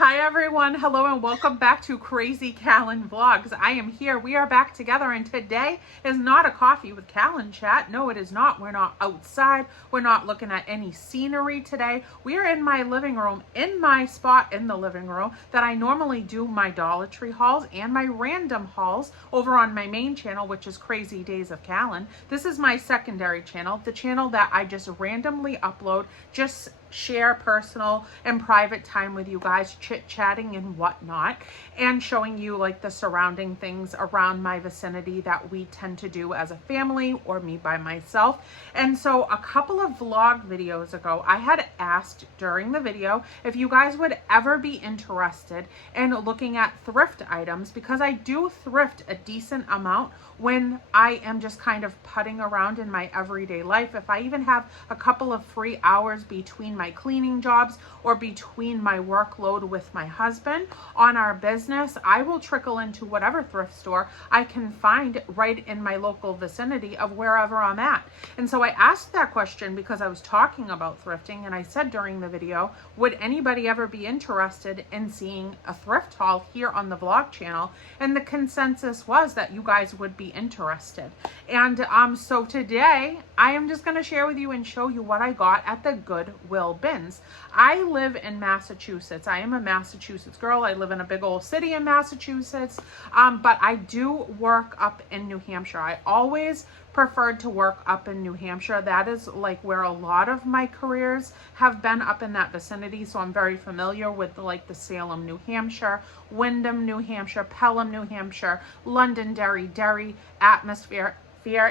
Hi everyone, hello and welcome back to Crazy Callan Vlogs. I am here, we are back together, and today is not a coffee with Callan chat. No, it is not. We're not outside. We're not looking at any scenery today. We are in my living room, in my spot in the living room that I normally do my Dollar Tree hauls and my random hauls over on my main channel, which is Crazy Days of Callan. This is my secondary channel, the channel that I just randomly upload, just share personal and private time with you guys, chit-chatting and whatnot, and showing you like the surrounding things around my vicinity that we tend to do as a family or me by myself. And so a couple of vlog videos ago, I had asked during the video if you guys would ever be interested in looking at thrift items, because I do thrift a decent amount when I am just kind of putting around in my everyday life. If I even have a couple of free hours between my cleaning jobs or between my workload with my husband on our business, I will trickle into whatever thrift store I can find right in my local vicinity of wherever I'm at. And so I asked that question because I was talking about thrifting, and I said during the video, would anybody ever be interested in seeing a thrift haul here on the vlog channel? And the consensus was that you guys would be interested. And so today I am just going to share with you and show you what I got at the Goodwill bins. I live in Massachusetts. I am a Massachusetts girl. I live in a big old city in Massachusetts, but I do work up in New Hampshire. I always preferred to work up in New Hampshire. That is like where a lot of my careers have been, up in that vicinity. So I'm very familiar with like the Salem, New Hampshire, Windham, New Hampshire, Pelham, New Hampshire, Londonderry, atmosphere,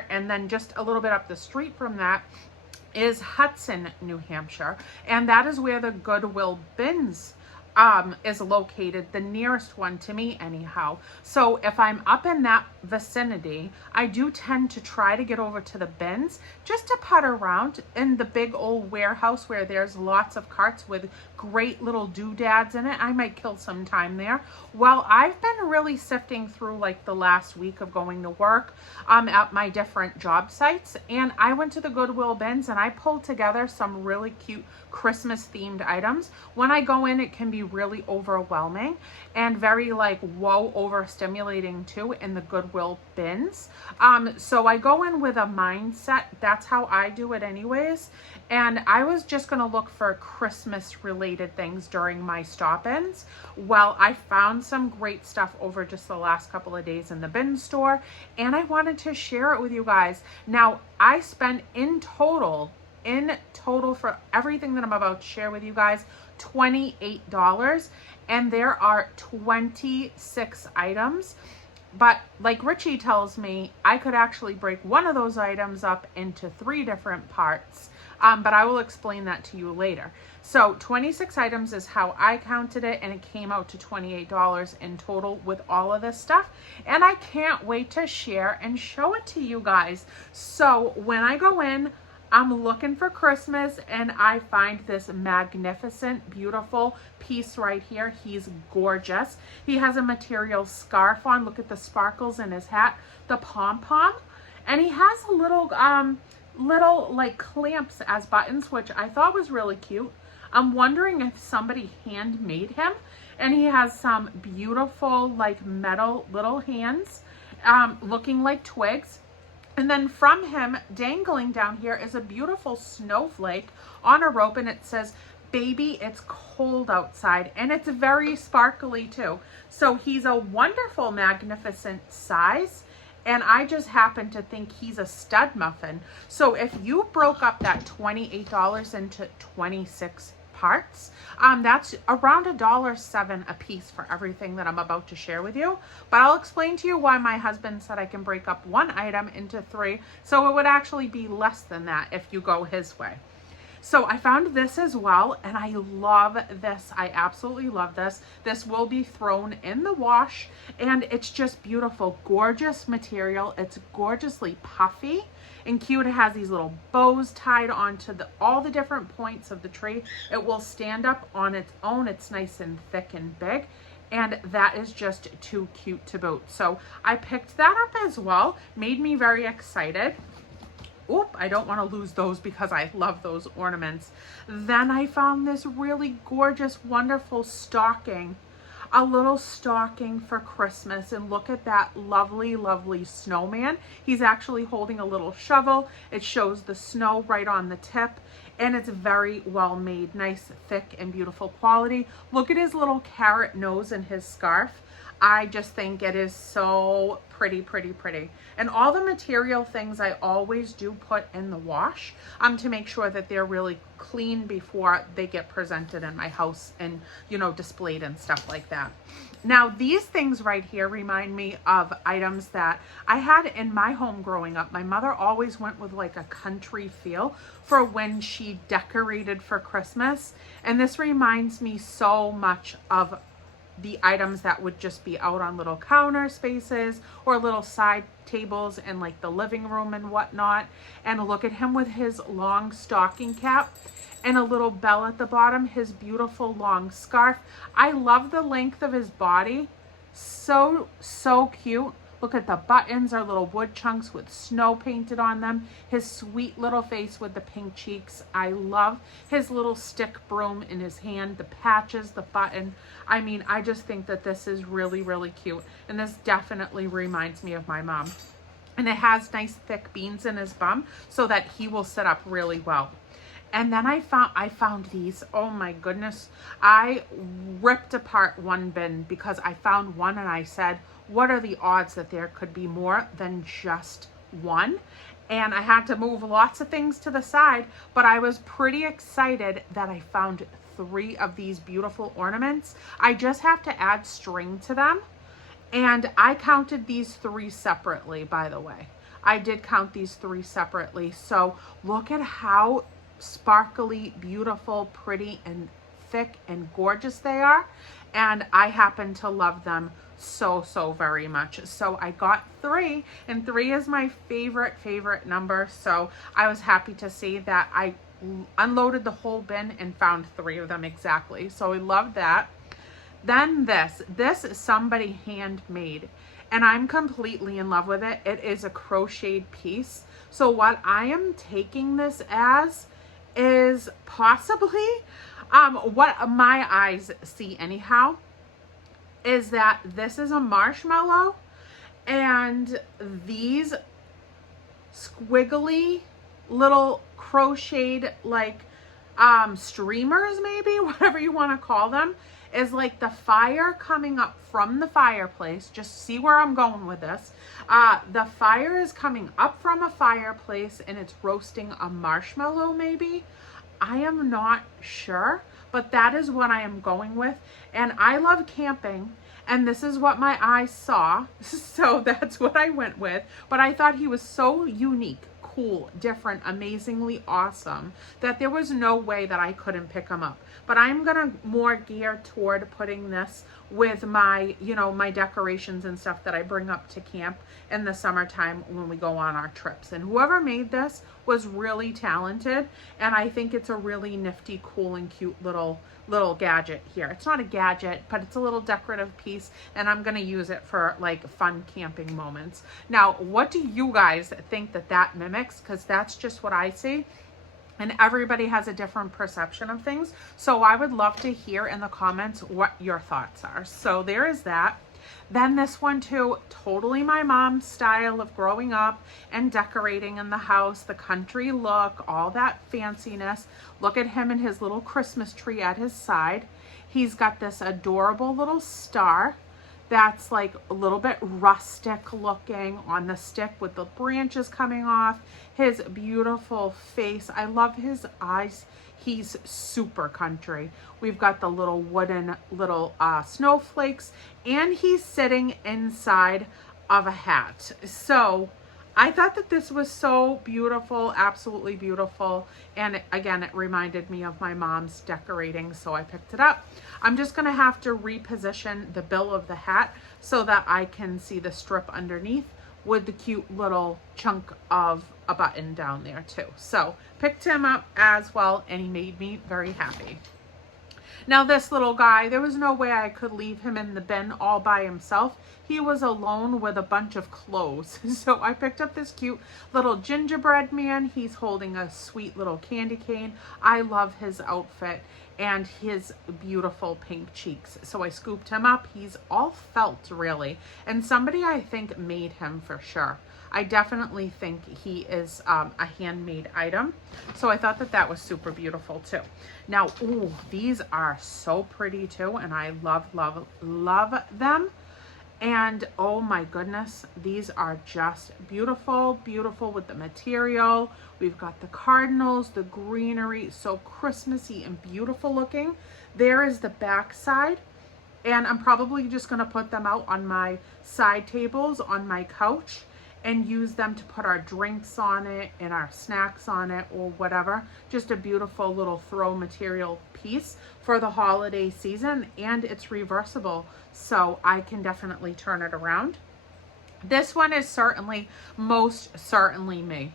and then just a little bit up the street from that is Hudson, New Hampshire, and that is where the Goodwill bins is located, the nearest one to me anyhow. So if I'm up in that vicinity, I do tend to try to get over to the bins just to putt around in the big old warehouse where there's lots of carts with great little doodads in it. I might kill some time there. Well, I've been really sifting through like the last week of going to work at my different job sites, and I went to the Goodwill bins and I pulled together some really cute Christmas themed items. When I go in, it can be really overwhelming and very like overstimulating too in the Goodwill bins. So I go in with a mindset, that's how I do it anyways, and I was just gonna look for Christmas related things during my stop-ins. Well, I found some great stuff over just the last couple of days in the bin store, and I wanted to share it with you guys. Now, I spent in total for everything that I'm about to share with you guys, $28, and there are 26 items. But like Richie tells me, I could actually break one of those items up into 3 different parts, but I will explain that to you later. So 26 items is how I counted it, and it came out to $28 in total with all of this stuff, and I can't wait to share and show it to you guys. So when I go in, I'm looking for Christmas, and I find this magnificent, beautiful piece right here. He's gorgeous. He has a material scarf on. Look at the sparkles in his hat, the pom-pom, and he has a little like clamps as buttons, which I thought was really cute. I'm wondering if somebody handmade him, and he has some beautiful like metal little hands looking like twigs. And then from him, dangling down here, is a beautiful snowflake on a rope, and it says, "Baby, it's cold outside," and it's very sparkly too. So he's a wonderful, magnificent size, and I just happen to think he's a stud muffin. So if you broke up that $28 into 26 parts, that's around $1.07 a piece for everything that I'm about to share with you. But I'll explain to you why my husband said I can break up one item into 3, so it would actually be less than that if you go his way. So I found this as well, and I love this. I absolutely love this. This will be thrown in the wash, and it's just beautiful, gorgeous material. It's gorgeously puffy and cute. It has these little bows tied onto all the different points of the tree. It will stand up on its own. It's nice and thick and big, and that is just too cute to boot. So I picked that up as well. Made me very excited. oop, I don't want to lose those because I love those ornaments. Then I found this really gorgeous, wonderful stocking, a little stocking for Christmas. And look at that lovely, lovely snowman. He's actually holding a little shovel. It shows the snow right on the tip, and it's very well made, nice, thick, and beautiful quality. Look at his little carrot nose and his scarf. I just think it is so pretty, pretty, pretty. And all the material things I always do put in the wash to make sure that they're really clean before they get presented in my house and, you know, displayed and stuff like that. Now, these things right here remind me of items that I had in my home growing up. My mother always went with like a country feel for when she decorated for Christmas. And this reminds me so much of the items that would just be out on little counter spaces or little side tables in like the living room and whatnot. And look at him with his long stocking cap and a little bell at the bottom, his beautiful long scarf. I love the length of his body. So cute. Look at the buttons are little wood chunks with snow painted on them. His sweet little face with the pink cheeks. I love his little stick broom in his hand, the patches, the button. I mean, I just think that this is really, really cute. And this definitely reminds me of my mom. And it has nice thick beans in his bum so that he will sit up really well. And then I found these. Oh my goodness. I ripped apart one bin because I found one and I said, what are the odds that there could be more than just one? And I had to move lots of things to the side, but I was pretty excited that I found 3 of these beautiful ornaments. I just have to add string to them. And I counted these 3 separately, by the way. I did count these 3 separately. So look at how sparkly, beautiful, pretty, and thick and gorgeous they are. And I happen to love them so very much. So I got 3, and 3 is my favorite number. So I was happy to see that I unloaded the whole bin and found 3 of them exactly. So I love that. Then this is somebody handmade, and I'm completely in love with it. It is a crocheted piece. So what I am taking this as is possibly what my eyes see anyhow, is that this is a marshmallow, and these squiggly little crocheted like streamers, maybe, whatever you want to call them, is like the fire coming up from the fireplace. Just see where I'm going with this. The fire is coming up from a fireplace and it's roasting a marshmallow, maybe. I am not sure, but that is what I am going with. And I love camping, and this is what my eyes saw. So that's what I went with. But I thought he was so unique, cool, different, amazingly awesome that there was no way that I couldn't pick him up. But I'm gonna more gear toward putting this with my, you know, my decorations and stuff that I bring up to camp in the summertime when we go on our trips. And whoever made this was really talented, and I think it's a really nifty, cool, and cute little gadget here. It's not a gadget, but it's a little decorative piece, and I'm gonna use it for like fun camping moments. Now, what do you guys think that mimics? Because that's just what I see. And everybody has a different perception of things. So I would love to hear in the comments what your thoughts are. So there is that. Then this one too, totally my mom's style of growing up and decorating in the house, the country look, all that fanciness. Look at him and his little Christmas tree at his side. He's got this adorable little star that's like a little bit rustic looking on the stick with the branches coming off. His beautiful face. I love his eyes. He's super country. We've got the little wooden little snowflakes, and he's sitting inside of a hat. So I thought that this was so beautiful, absolutely beautiful. And again, it reminded me of my mom's decorating, so I picked it up. I'm just gonna have to reposition the bill of the hat so that I can see the strip underneath with the cute little chunk of a button down there too. So picked him up as well, and he made me very happy. Now this little guy, there was no way I could leave him in the bin all by himself. He was alone with a bunch of clothes. So I picked up this cute little gingerbread man. He's holding a sweet little candy cane. I love his outfit and his beautiful pink cheeks. So I scooped him up. He's all felt, really. And somebody, I think, made him for sure. I definitely think he is a handmade item. So I thought that that was super beautiful too. Now, ooh, these are so pretty too. And I love, love, love them. And oh my goodness, these are just beautiful, beautiful with the material. We've got the cardinals, the greenery, so Christmassy and beautiful looking. There is the back side. And I'm probably just gonna put them out on my side tables on my couch and use them to put our drinks on it and our snacks on it or whatever. Just a beautiful little throw material piece for the holiday season, and it's reversible, so I can definitely turn it around. This one is most certainly me.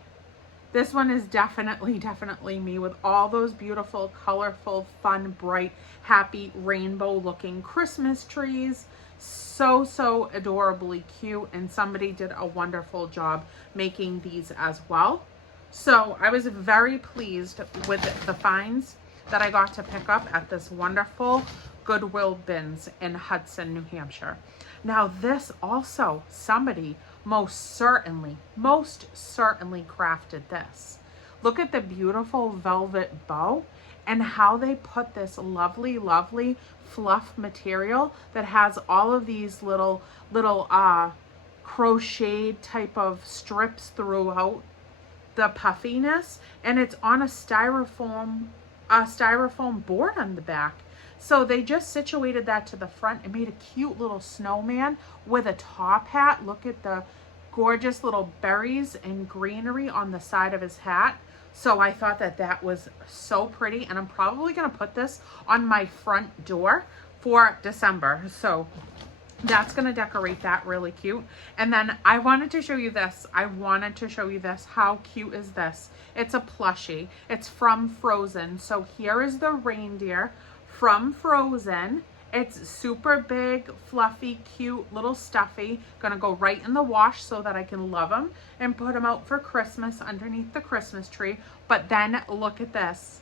This one is definitely me with all those beautiful, colorful, fun, bright, happy, rainbow looking Christmas trees. So adorably cute, and somebody did a wonderful job making these as well. So I was very pleased with the finds that I got to pick up at this wonderful Goodwill bins in Hudson, New Hampshire. Now this also, somebody most certainly crafted this. Look at the beautiful velvet bow and how they put this lovely fluff material that has all of these little crocheted type of strips throughout the puffiness, and it's on a styrofoam board on the back. So they just situated that to the front and made a cute little snowman with a top hat. Look at the gorgeous little berries and greenery on the side of his hat. So I thought that that was so pretty, and I'm probably going to put this on my front door for December. So that's going to decorate that really cute. And then I wanted to show you this. How cute is this? It's a plushie. It's from Frozen. So here is the reindeer from Frozen. It's super big, fluffy, cute, little stuffy. Gonna go right in the wash so that I can love them and put them out for Christmas underneath the Christmas tree. But then look at this.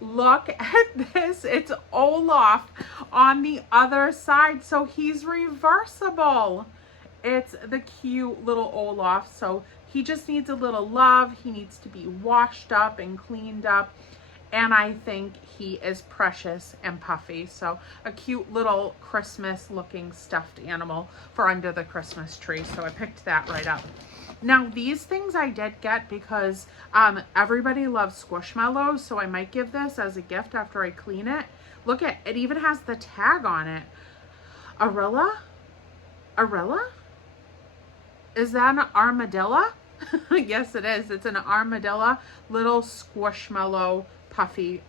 Look at this. It's Olaf on the other side. So he's reversible. It's the cute little Olaf. So he just needs a little love. He needs to be washed up and cleaned up. And I think he is precious and puffy. So a cute little Christmas looking stuffed animal for under the Christmas tree. So I picked that right up. Now these things I did get because everybody loves Squishmallows. So I might give this as a gift after I clean it. Look at it, even has the tag on it. Arilla? Is that an armadillo? Yes, it is. It's an armadillo, little Squishmallow puffy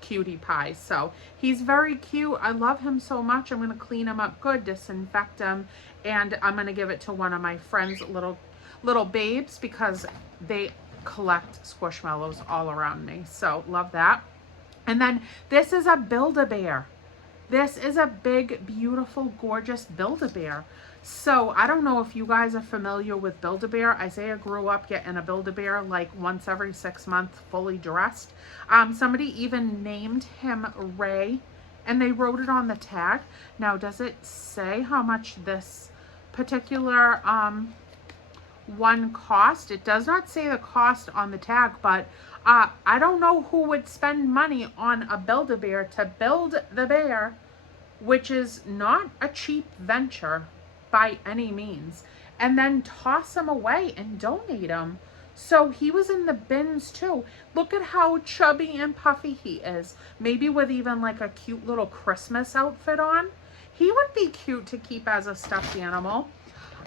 cutie pie. So he's very cute. I love him so much. I'm going to clean him up good, disinfect him, and I'm going to give it to one of my friends, little babes, because they collect Squishmallows all around me. So love that. And then this is a Build-A-Bear. This is a big, beautiful, gorgeous Build-A-Bear. So I don't know if you guys are familiar with Build-A-Bear. Isaiah grew up getting a Build-A-Bear like once every 6 months, fully dressed. Somebody even named him Ray, and they wrote it on the tag. Now, does it say how much this particular one cost? It does not say the cost on the tag, but I don't know who would spend money on a Build-A-Bear to build the bear, which is not a cheap venture by any means, and then toss them away and donate them. So he was in the bins too. Look at how chubby and puffy he is. Maybe with even like a cute little Christmas outfit on. He would be cute to keep as a stuffed animal.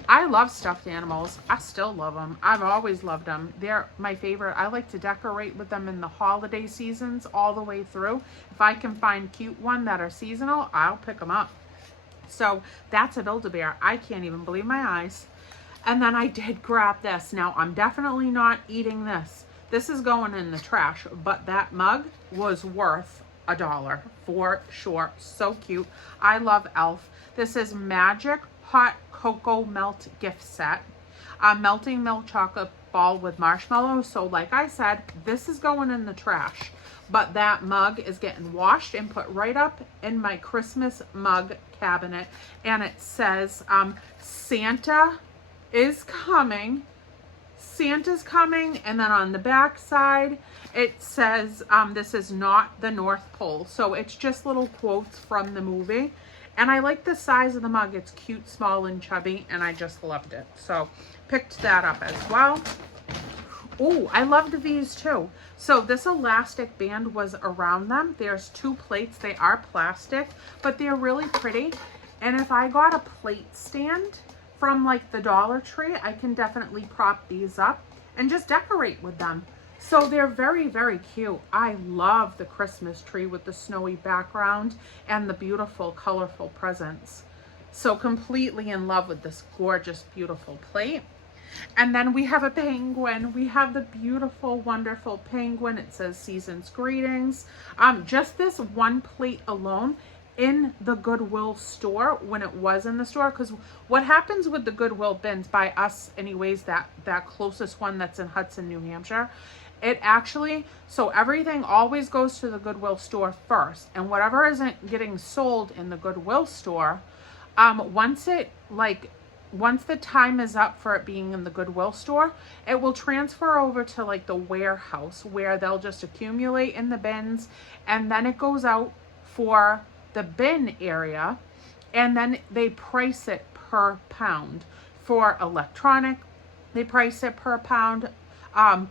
I love stuffed animals. I still love them. I've always loved them. They're my favorite. I like to decorate with them in the holiday seasons all the way through. If I can find cute ones that are seasonal, I'll pick them up. So that's a Build-A-Bear. I can't even believe my eyes. And then I did grab this. Now, I'm definitely not eating this. This is going in the trash, but that mug was worth $1 for sure. So cute. I love Elf. This is Magic Hot Cocoa Melt Gift Set. Melting milk chocolate ball with marshmallows. So like I said, this is going in the trash. But that mug is getting washed and put right up in my Christmas mug cabinet. And it says, Santa is coming. Santa's coming. And then on the back side, it says, this is not the North Pole. So it's just little quotes from the movie. And I like the size of the mug. It's cute, small, and chubby. And I just loved it. So picked that up as well. Oh, I loved these too. So this elastic band was around them. There's 2 plates. They are plastic, but they're really pretty. And if I got a plate stand from like the Dollar Tree, I can definitely prop these up and just decorate with them. So they're very, very cute. I love the Christmas tree with the snowy background and the beautiful, colorful presents. So completely in love with this gorgeous, beautiful plate. And then we have a penguin. We have the beautiful, wonderful penguin. It says Season's Greetings. Just this one plate alone in the Goodwill store when it was in the store. Because what happens with the Goodwill bins by us anyways, that closest one that's in Hudson, New Hampshire, it actually, so everything always goes to the Goodwill store first. And whatever isn't getting sold in the Goodwill store, once the time is up for it being in the Goodwill store, it will transfer over to like the warehouse where they'll just accumulate in the bins, and then it goes out for the bin area, and then they price it per pound. For electronic, they price it per pound.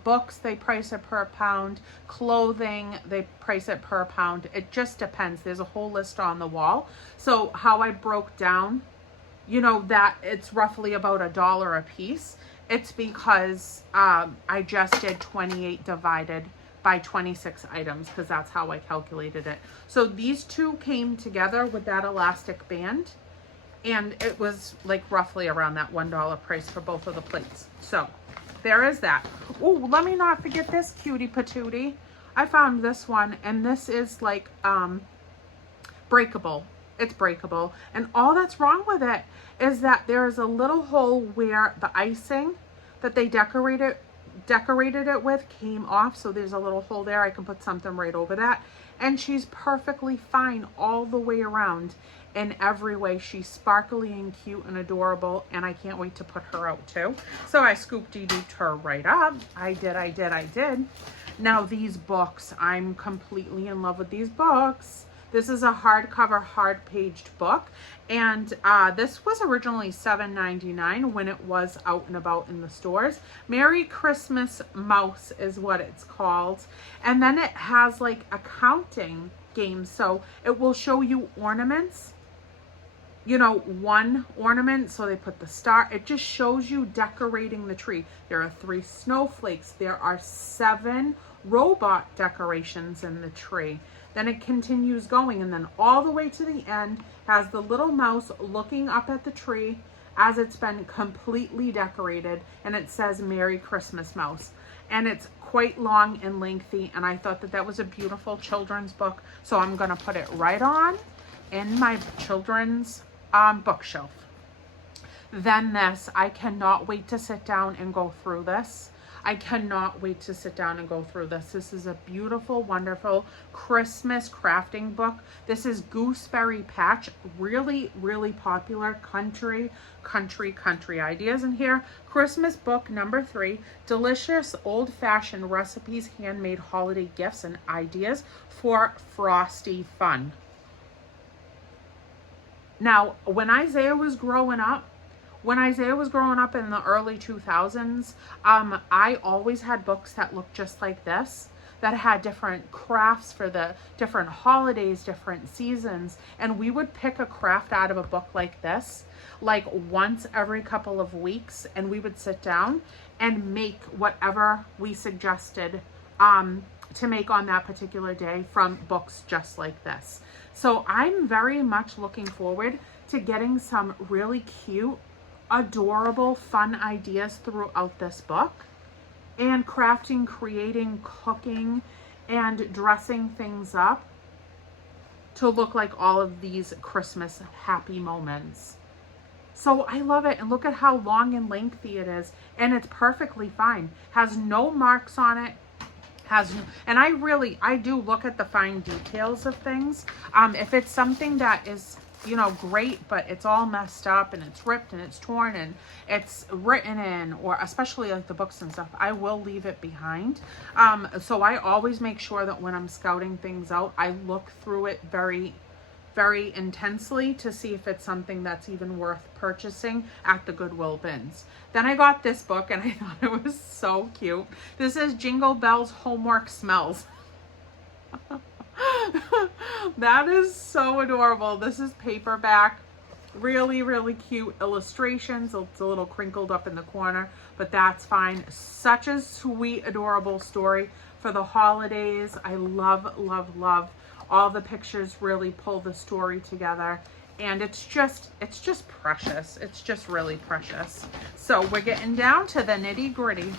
Books, they price it per pound. Clothing, they price it per pound. It just depends. There's a whole list on the wall. So how I broke down, you know, that it's roughly about $1 a piece. It's because I just did 28 divided by 26 items, because that's how I calculated it. So these 2 came together with that elastic band, and it was like roughly around that $1 price for both of the plates. So there is that. Oh, let me not forget this cutie patootie. I found this one, and this is like breakable. It's breakable, and all that's wrong with it is that there is a little hole where the icing that they decorated it with came off. So there's a little hole there. I can put something right over that, and she's perfectly fine all the way around in every way. She's sparkly and cute and adorable, and I can't wait to put her out too. So I scoop-de-dooped her right up. I did. Now these books, I'm completely in love with these books. This is a hardcover, hard-paged book, and this was originally $7.99 when it was out and about in the stores. Merry Christmas Mouse is what it's called, and then it has like a counting game, so it will show you ornaments. You know, one ornament, so they put the star. It just shows you decorating the tree. There are 3 snowflakes. There are 7 robot decorations in the tree. Then it continues going, and then all the way to the end has the little mouse looking up at the tree as it's been completely decorated, and it says Merry Christmas Mouse. And it's quite long and lengthy, and I thought that that was a beautiful children's book, so I'm going to put it right on in my children's bookshelf. Then this, I cannot wait to sit down and go through this. I cannot wait to sit down and go through this. This is a beautiful, wonderful Christmas crafting book. This is Gooseberry Patch. Really, really popular country ideas in here. Christmas book number 3. Delicious old-fashioned recipes, handmade holiday gifts, and ideas for frosty fun. Now, when Isaiah was growing up in the early 2000s, I always had books that looked just like this, that had different crafts for the different holidays, different seasons. And we would pick a craft out of a book like this, like once every couple of weeks, and we would sit down and make whatever we suggested to make on that particular day from books just like this. So I'm very much looking forward to getting some really cute, adorable, fun ideas throughout this book, and crafting, creating, cooking, and dressing things up to look like all of these Christmas happy moments. So I love it. And look at how long and lengthy it is. And it's perfectly fine. Has no marks on it. And I do look at the fine details of things. If it's something that is, you know, great, but it's all messed up and it's ripped and it's torn and it's written in, or especially like the books and stuff, I will leave it behind. So I always make sure that when I'm scouting things out, I look through it very, very intensely to see if it's something that's even worth purchasing at the Goodwill bins. Then I got this book and I thought it was so cute. This is Jingle Bells Homework Smells. That is so adorable. This is paperback. Really, really cute illustrations. It's a little crinkled up in the corner, but that's fine. Such a sweet, adorable story for the holidays. I love, love, love. All the pictures really pull the story together, and it's just precious. It's just really precious. So we're getting down to the nitty gritty.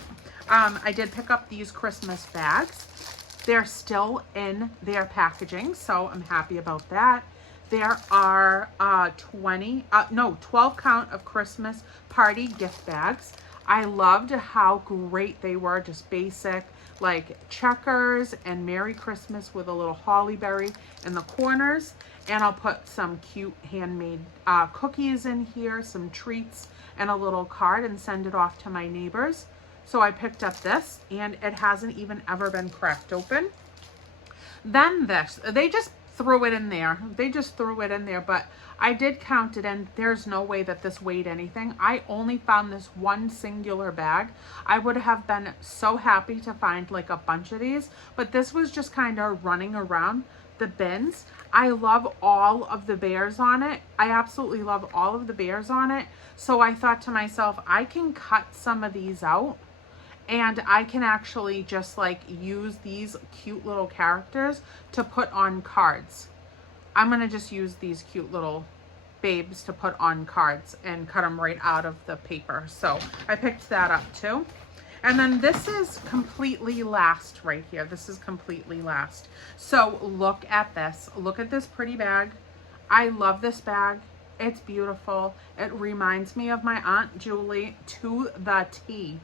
I did pick up these Christmas bags. They're still in their packaging, so I'm happy about that. There are 12 count of Christmas party gift bags. I loved how great they were, just basic, like checkers and Merry Christmas with a little holly berry in the corners. And I'll put some cute handmade cookies in here, some treats, and a little card and send it off to my neighbors. So I picked up this, and it hasn't even ever been cracked open. Then this, they just threw it in there. They just threw it in there, but I did count it in. There's no way that this weighed anything. I only found this one singular bag. I would have been so happy to find like a bunch of these, but this was just kind of running around the bins. I love all of the bears on it. I absolutely love all of the bears on it. So I thought to myself, I can cut some of these out, and I can actually just like use these cute little characters to put on cards. I'm going to just use these cute little babes to put on cards and cut them right out of the paper. So I picked that up too. And then this is completely last right here. This is completely last. So look at this. Look at this pretty bag. I love this bag. It's beautiful. It reminds me of my Aunt Julie to the T.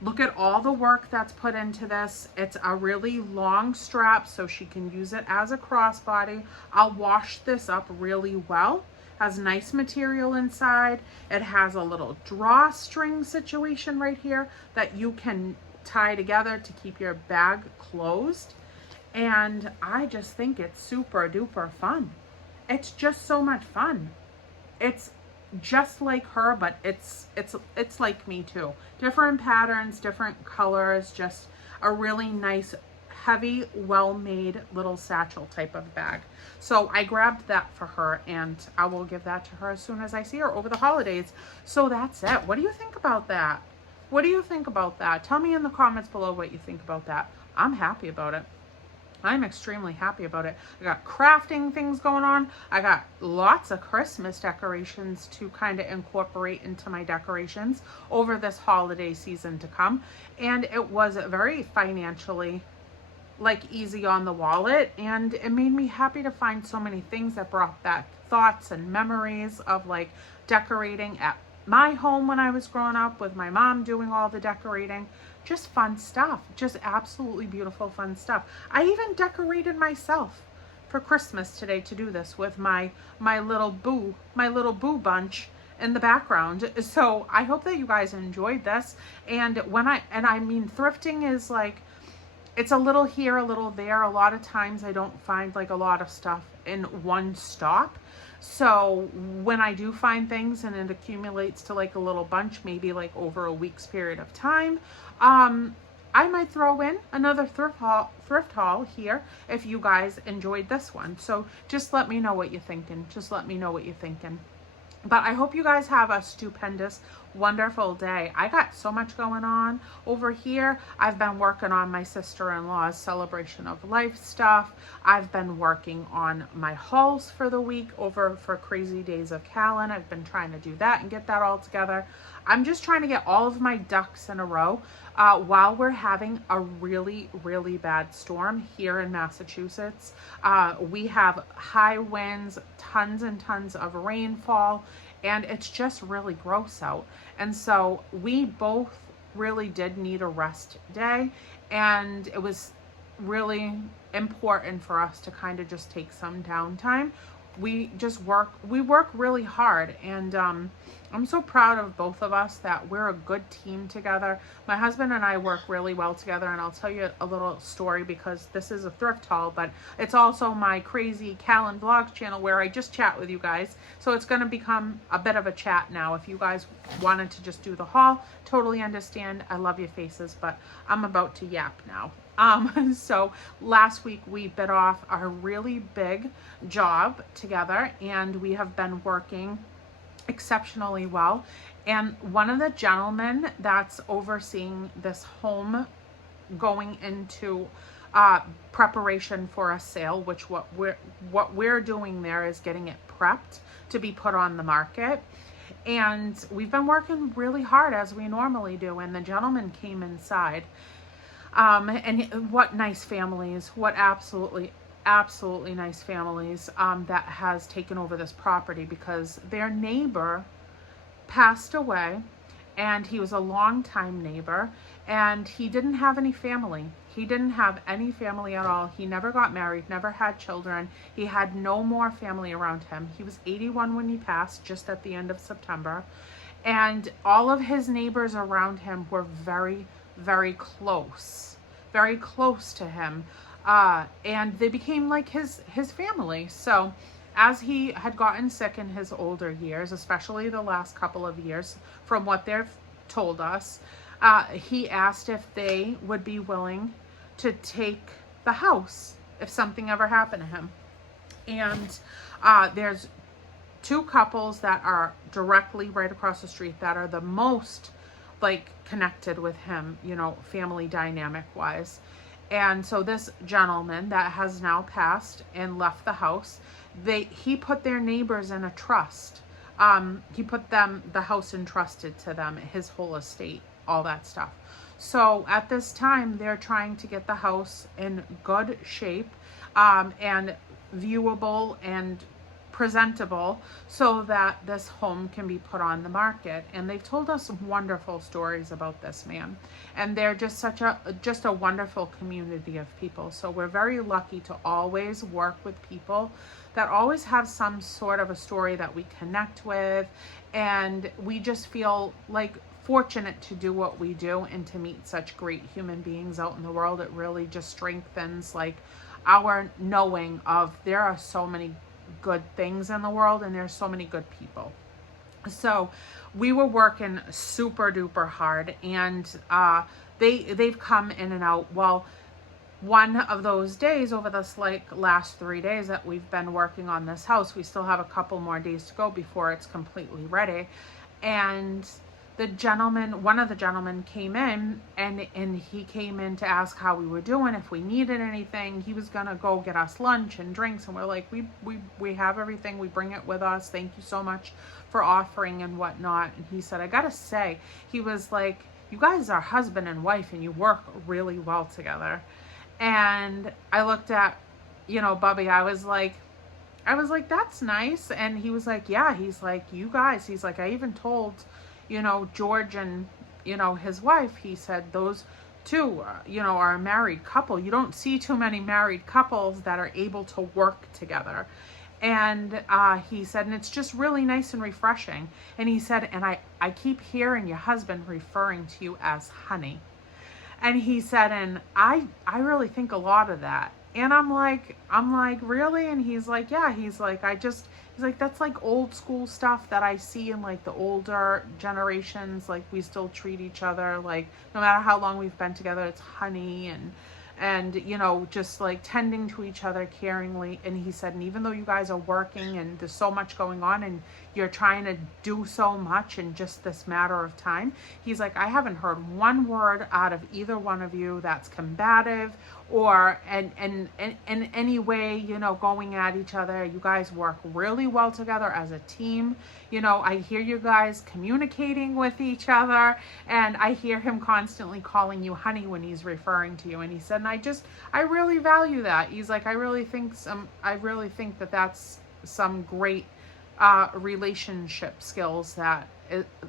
Look at all the work that's put into this. It's a really long strap, so she can use it as a crossbody. I'll wash this up really well. Has nice material inside. It has a little drawstring situation right here that you can tie together to keep your bag closed. And I just think it's super duper fun. It's just so much fun. It's just like her, but it's like me too. Different patterns, different colors, just a really nice, heavy, well-made little satchel type of bag. So I grabbed that for her, and I will give that to her as soon as I see her over the holidays. So that's it. What do you think about that? What do you think about that? Tell me in the comments below what you think about that. I'm happy about it. I'm extremely happy about it. I got crafting things going on. I got lots of Christmas decorations to kind of incorporate into my decorations over this holiday season to come. And it was very financially like easy on the wallet, and it made me happy to find so many things that brought back thoughts and memories of like decorating at my home when I was growing up with my mom doing all the decorating. Just fun stuff. Just absolutely beautiful, fun stuff. I even decorated myself for Christmas today to do this with my little boo bunch in the background. So I hope that you guys enjoyed this. And I mean, thrifting is like, it's a little here, a little there. A lot of times I don't find like a lot of stuff in one stop. So when I do find things and it accumulates to like a little bunch, maybe like over a week's period of time, I might throw in another thrift haul here if you guys enjoyed this one. So just let me know what you're thinking. Just let me know what you're thinking. But I hope you guys have a stupendous, wonderful day. I got so much going on over here. I've been working on my sister-in-law's celebration of life stuff. I've been working on my hauls for the week over for Crazy Days of Callan. I've been trying to do that and get that all together. I'm just trying to get all of my ducks in a row while we're having a really, really bad storm here in Massachusetts. We have high winds, tons and tons of rainfall, and it's just really gross out. And so we both really did need a rest day, and it was really important for us to kind of just take some downtime. We work really hard, and I'm so proud of both of us that we're a good team together. My husband and I work really well together, and I'll tell you a little story because this is a thrift haul, but it's also my Crazy Callan Vlogs channel where I just chat with you guys. So it's going to become a bit of a chat now. If you guys wanted to just do the haul, totally understand. I love your faces, but I'm about to yap now. So last week we bit off a really big job together, and we have been working exceptionally well. And one of the gentlemen that's overseeing this home going into preparation for a sale, which what we're doing there is getting it prepped to be put on the market. And we've been working really hard as we normally do. And the gentleman came inside. And what nice families, what absolutely nice families that has taken over this property, because their neighbor passed away, and he was a longtime neighbor, and he didn't have any family. He didn't have any family at all. He never got married, never had children. He had no more family around him. He was 81 when he passed, just at the end of September. And all of his neighbors around him were very, very close to him. And they became like his family. So as he had gotten sick in his older years, especially the last couple of years, from what they've told us, he asked if they would be willing to take the house if something ever happened to him. And there's two couples that are directly right across the street that are the most like connected with him, you know, family dynamic wise. And so this gentleman that has now passed and left the house, he put their neighbors in a trust. He put the house entrusted to them, his whole estate, all that stuff. So at this time, they're trying to get the house in good shape, and viewable and presentable so that this home can be put on the market. And they've told us wonderful stories about this man, and they're just just a wonderful community of people. So we're very lucky to always work with people that always have some sort of a story that we connect with, and we just feel like fortunate to do what we do and to meet such great human beings out in the world. It really just strengthens like our knowing of there are so many good things in the world, and there's so many good people. So we were working super duper hard, and they've come in and out. Well, one of those days, over this like last 3 days that we've been working on this house, we still have a couple more days to go before it's completely ready. And one of the gentlemen came in, and he came in to ask how we were doing, if we needed anything. He was gonna go get us lunch and drinks, and we're like, we have everything, we bring it with us, thank you so much for offering and whatnot. And he said, I gotta say, he was like, you guys are husband and wife and you work really well together. And I looked at, you know, Bubby, I was like, that's nice. And he was like, yeah, he's like, you guys, he's like, I even told, you know, George and, you know, his wife, he said, those two, you know, are a married couple. You don't see too many married couples that are able to work together. And he said, and it's just really nice and refreshing. And he said, and I keep hearing your husband referring to you as honey. And he said, and I really think a lot of that. And I'm like, really? And he's like, yeah. He's like, he's like, that's like old school stuff that I see in like the older generations. Like we still treat each other like no matter how long we've been together, it's honey. and, you know, just like tending to each other caringly. And he said, and even though you guys are working and there's so much going on and you're trying to do so much in just this matter of time, he's like, I haven't heard one word out of either one of you that's combative or in any way, you know, going at each other. You guys work really well together as a team. You know, I hear you guys communicating with each other, and I hear him constantly calling you honey when he's referring to you. And he said, and I really value that. He's like, I really think that that's some great relationship skills that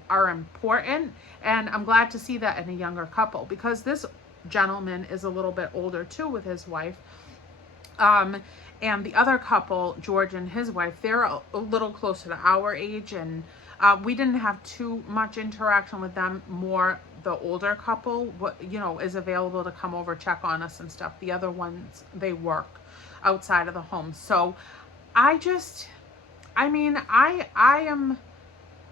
are important. And I'm glad to see that in a younger couple, because this gentleman is a little bit older too with his wife. And the other couple, George and his wife, they're a little closer to our age, and we didn't have too much interaction with them. More the older couple, what, you know, is available to come over, check on us and stuff. The other ones, they work outside of the home. So I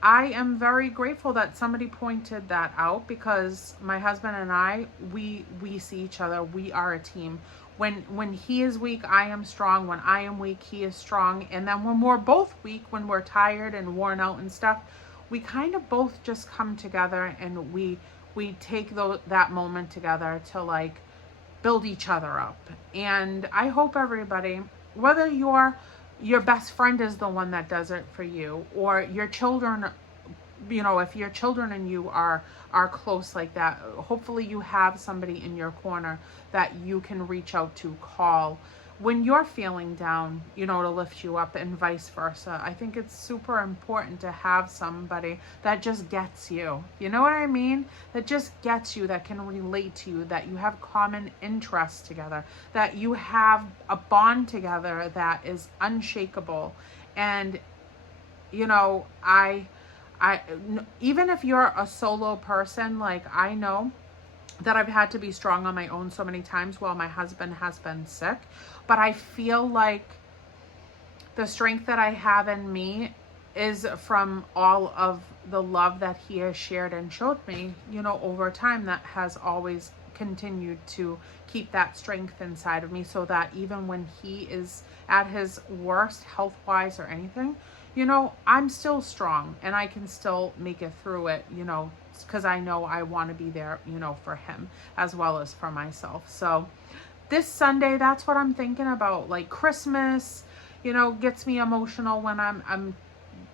am very grateful that somebody pointed that out, because my husband and I, we see each other. We are a team. When he is weak, I am strong. When I am weak, he is strong. And then when we're both weak, when we're tired and worn out and stuff, we kind of both just come together, and we take that moment together to like build each other up. And I hope everybody, whether your best friend is the one that does it for you, or your children, you know, if your children and you are close like that, hopefully you have somebody in your corner that you can reach out to, call when you're feeling down, you know, to lift you up, and vice versa. I think it's super important to have somebody that just gets you. You know what I mean? That just gets you, that can relate to you, that you have common interests together, that you have a bond together that is unshakable. And, you know, I even if you're a solo person, like I know that I've had to be strong on my own so many times while my husband has been sick. But I feel like the strength that I have in me is from all of the love that he has shared and showed me, you know, over time, that has always continued to keep that strength inside of me, so that even when he is at his worst health-wise or anything, you know, I'm still strong and I can still make it through it, you know, because I know I want to be there, you know, for him as well as for myself. So this Sunday, that's what I'm thinking about. Like Christmas, you know, gets me emotional when I'm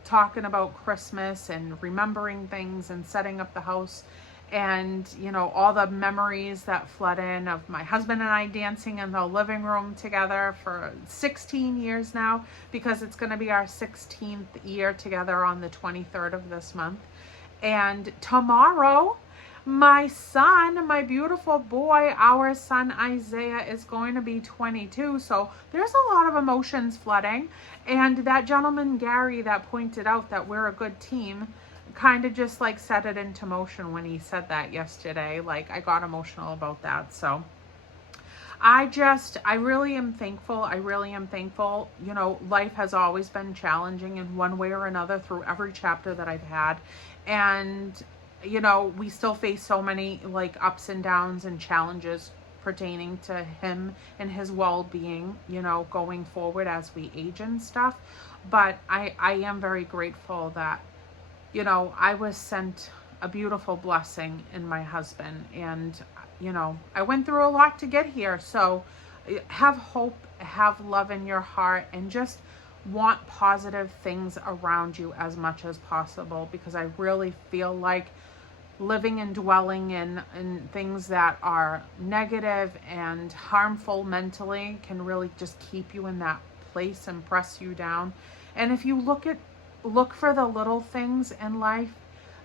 talking about Christmas and remembering things and setting up the house, and, you know, all the memories that flood in of my husband and I dancing in the living room together for 16 years now, because it's going to be our 16th year together on the 23rd of this month. And tomorrow, my son, my beautiful boy, our son Isaiah, is going to be 22. So there's a lot of emotions flooding. And that gentleman, Gary, that pointed out that we're a good team, kind of just like set it into motion when he said that yesterday. Like, I got emotional about that. So I really am thankful. I really am thankful. You know, life has always been challenging in one way or another through every chapter that I've had. And, you know, we still face so many like ups and downs and challenges pertaining to him and his well-being, you know, going forward as we age and stuff. But I am very grateful that, you know, I was sent a beautiful blessing in my husband. And, you know, I went through a lot to get here. So have hope, have love in your heart, and just want positive things around you as much as possible, because I really feel like living and dwelling in things that are negative and harmful mentally can really just keep you in that place and press you down. And if you look for the little things in life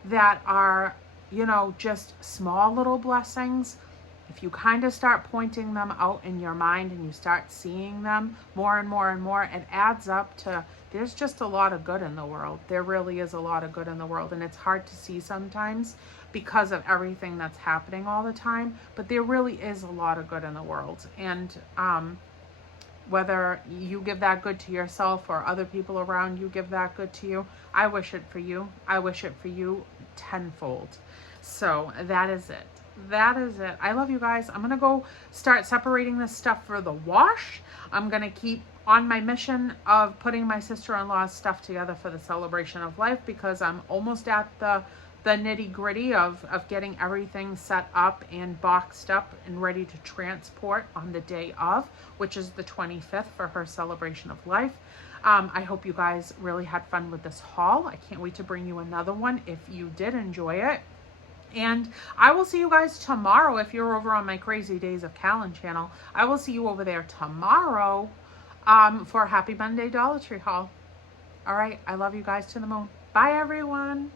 that are, you know, just small little blessings, if you kind of start pointing them out in your mind and you start seeing them more and more and more, it adds up to, there's just a lot of good in the world. There really is a lot of good in the world. And it's hard to see sometimes because of everything that's happening all the time. But there really is a lot of good in the world. And whether you give that good to yourself or other people around you give that good to you, I wish it for you. I wish it for you tenfold. So that is it. that is it. I love you guys. I'm going to go start separating this stuff for the wash. I'm going to keep on my mission of putting my sister-in-law's stuff together for the celebration of life, because I'm almost at the nitty-gritty of getting everything set up and boxed up and ready to transport on the day of, which is the 25th, for her celebration of life. I hope you guys really had fun with this haul. I can't wait to bring you another one if you did enjoy it. And I will see you guys tomorrow. If you're over on my Crazy Days of Callan channel, I will see you over there tomorrow for a Happy Monday Dollar Tree haul. All right, I love you guys to the moon. Bye, everyone.